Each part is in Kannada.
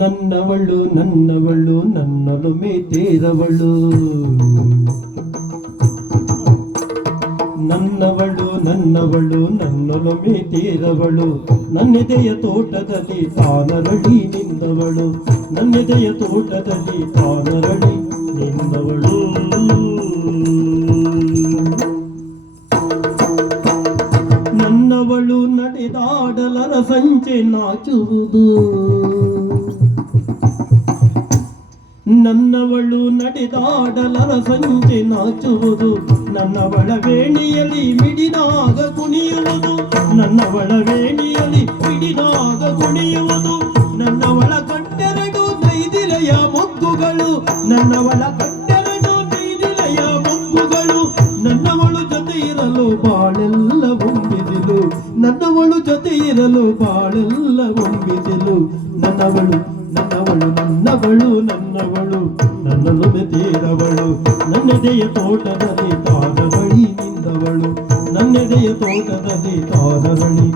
ನನ್ನವಳು ನನ್ನವಳು ನನ್ನವಳು ನನ್ನೊಲುಮೆ ತೇರವಳು ನನ್ನವಳು ನನ್ನವಳು ನನ್ನೊಲುಮೆ ತೇರವಳು ನನ್ನೆದೆಯ ತೋಟದಲ್ಲಿ ತಾನರಳಿ ನಿಂದವಳು ನನ್ನೆದೆಯ ತೋಟದಲ್ಲಿ ತಾನರಳಿ ನಿಂದವಳು ನನ್ನವಳು ನಡೆದಾಡಲರ ಸಂಚೆ ನಾಚುವುದು ನನ್ನವಳು ನಡೆದಾಡಲರ ಸಂಚೆ ನಾಚುವುದು. ನನ್ನವಳ ವೇಣಿಯಲ್ಲಿ ಮಿಡಿದಾಗ ಕುಣಿಯುವುದು. ನನ್ನವಳ ವೇಣಿಯಲ್ಲಿ ಮಿಡಿದಾಗ ಕುಣಿಯುವುದು. ನನ್ನವಳ ಕಟ್ಟೆರಡು ನೈದಿಲೆಯ ಮೊಗ್ಗುಗಳು. ನನ್ನವಳ ಕಟ್ಟೆರಡು ನೈದಿಲೆಯ ಮೊಗ್ಗುಗಳು. ನನ್ನವಳು ಜೊತೆ ಇರಲು ಬಾಳೆಲ್ಲ ಬೊಂಬಿದಿಲು ನನ್ನವಳು ಜೊತೆ ಇರಲು ಬಾಳೆಲ್ಲ ಬೊಂಬಿದಿಲು ನನ್ನವಳು ನನ್ನವಳು ನನ್ನವಳು ನನ್ನವಳು ನನ್ನನ್ನು ಬೆದೆಯದವಳು ನನ್ನೆದೆಯ ತೋಟದಲ್ಲಿ ತಾದ ಬಳಿ ನಿಂದವಳು ನನ್ನೆದೆಯ ತೋಟದಲ್ಲಿ ತಾದ ಬಳಿ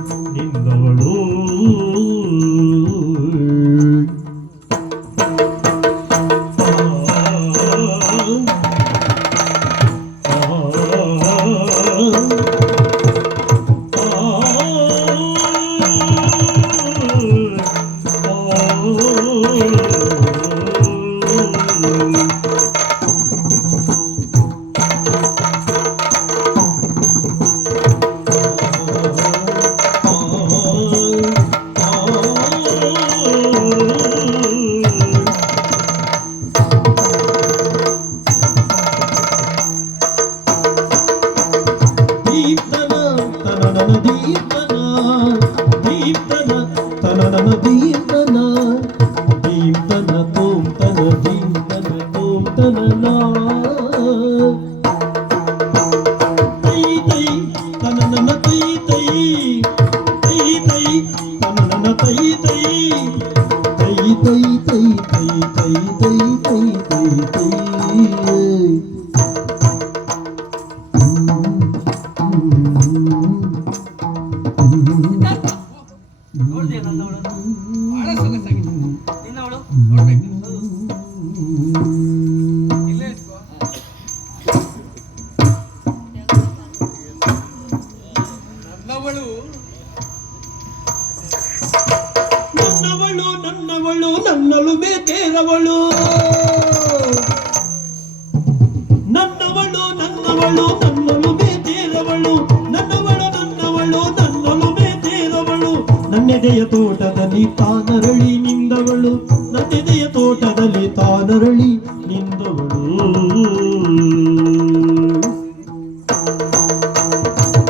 ತೈ ತೈ ತೈ ತೈ ತೈ ತೈ ತೈ ತೈ ನನ್ನಲು ಬೇಕೇರವಳು ನನ್ನವಳು ನನ್ನವಳು ನನ್ನಲು ಬೇಕೇರವಳು ನನ್ನವಳು ನನ್ನವಳು ನನ್ನಲು ಬೇಕೇರವಳು ನನ್ನೆದೆಯ ತೋಟದಲ್ಲಿ ತಾನರಳಿ ನಿಂದವಳು. ನನ್ನೆದೆಯ ತೋಟದಲ್ಲಿ ತಾನರಳಿ ನಿಂದವಳು.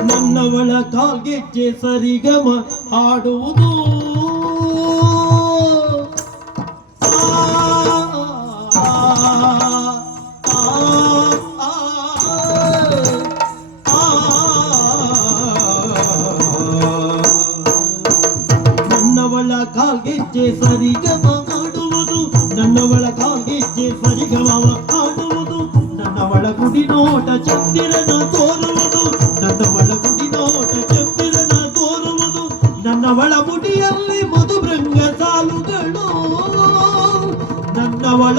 ನನ್ನವಳ ಕಾಲ್ಗೆಜ್ಜೆ ಸರಿಗಮ ಹಾಡುವುದು. ನನ್ನವಳ ನನ್ನವಳ ನನ್ನವಳ ನೋಟ ಚಂದಿರನ ತೋರುವುದು. ನನ್ನವಳ ನೋಟ ಚಂದಿರನ ಮುಡಿಯಲ್ಲಿ ಮಧುಭೃಂಗ ಸಾಲುಗಳು. ನನ್ನವಳ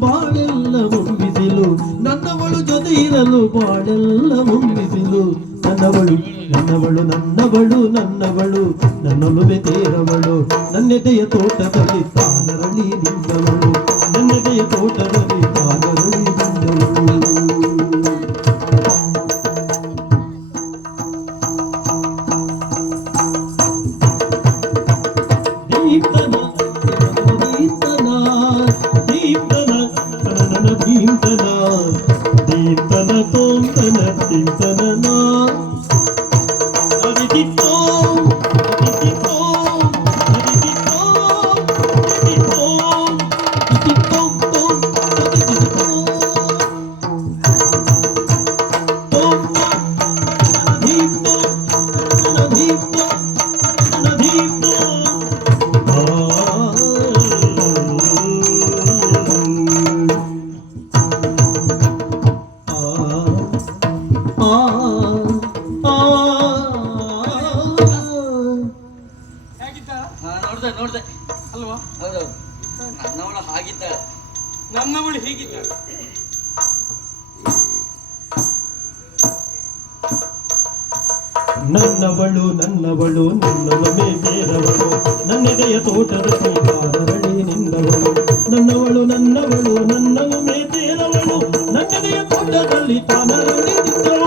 ಬಾಳೆಲ್ಲ ಮುಂಬಿಸಿಲು ನನ್ನವಳು ಜೊತೆ ಇರಲು ಬಾಳೆಲ್ಲ ಮುಂಬಿಸಿಲು ನನ್ನವಳು ನನ್ನವಳು ನನ್ನವಳು ನನ್ನವಳು. ನನ್ನೊಲುಮೆ ತೇರವಳು. ನನ್ನೆದೆಯ ತೋಟದಲ್ಲಿ ತಾನರಳಿ ನಿಂದವಳು ನೋಡ್ದೆ ನೋಡ್ದೆ. ಅಲ್ವಾ? ಹೌದೌದು ನನ್ನವಳು ಹಾಗಿದ್ದ ನನ್ನವಳು ಹೀಗಿದ್ದ ನನ್ನವಳು ನನ್ನವಳು ನನ್ನವನೇ ಬೇರವಳು ನನ್ನಿದೆಯ ತೋಟದ ಸೀತಾರಳಿ ನಿನ್ನವಳು. ನನ್ನವಳು ನನ್ನವಳು ನನ್ನವನೇ ಬೇರವಳು ನನ್ನಿದೆಯ ತೋಟದಲ್ಲಿ ತಾನರಳಿ ನಿನ್ನವಳು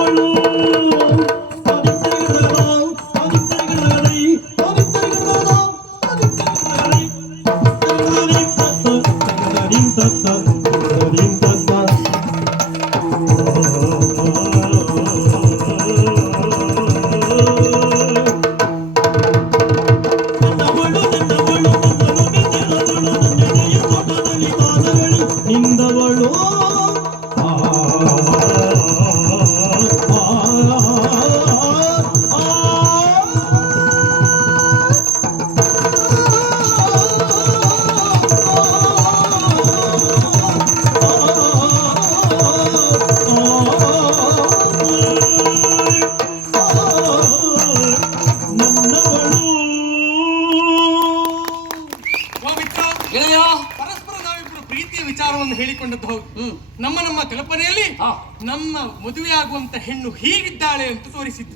ವಿಚಾರವನ್ನು ಹೇಳಿಕೊಂಡದ್ದು ಹೌದು. ನಮ್ಮ ನಮ್ಮ ಕಲ್ಪನೆಯಲ್ಲಿ ನಮ್ಮ ನಮ್ಮ ಮದುವೆಯಾಗುವಂತ ಹೆಣ್ಣು ಹೀಗಿದ್ದಾಳೆ ಅಂತ ತೋರಿಸಿದ್ದು.